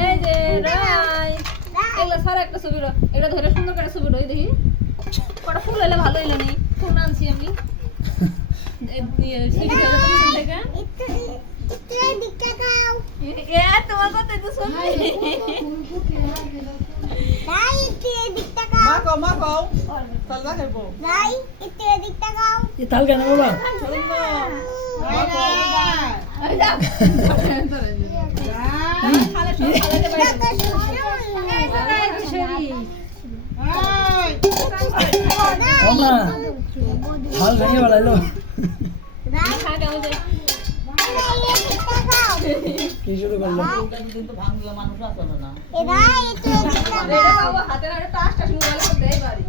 এই যে রাই এগুলা সারা একটা ছবি এটা ধরে সুন্দর করে ছবি রই দেখি কটা ফুল হইলে ভালো হইলো নি ফুল আনছি আমি তোমার কথা তো শুনছি তাল কেন বাবা তাল ভেঙে বেড়াইলো কি শুরু করলো হাতের আগে টাচটা শুরু করতে পারি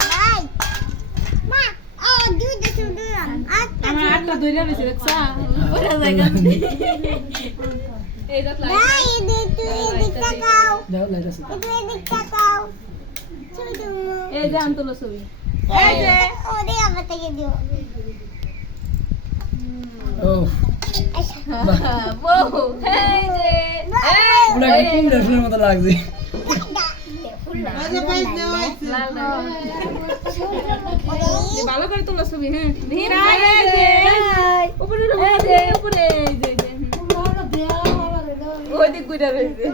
আমার আটটা ধরে বেশি দেখছা ওরা জায়গা এই দাঁত লাগে দাও লাইট আছে এই যে আনতলো ছবি এই যে ওরে আমার থেকে দিও ও বউ এই যে পুরা কি কুমড়া ফুলের মতো লাগছে লাল ভালো করে তোলো ছবি হ্যাঁ ধীরা এই যে উপরে এই যে উপরে এই যে ওই দিক গুড়া রয়েছে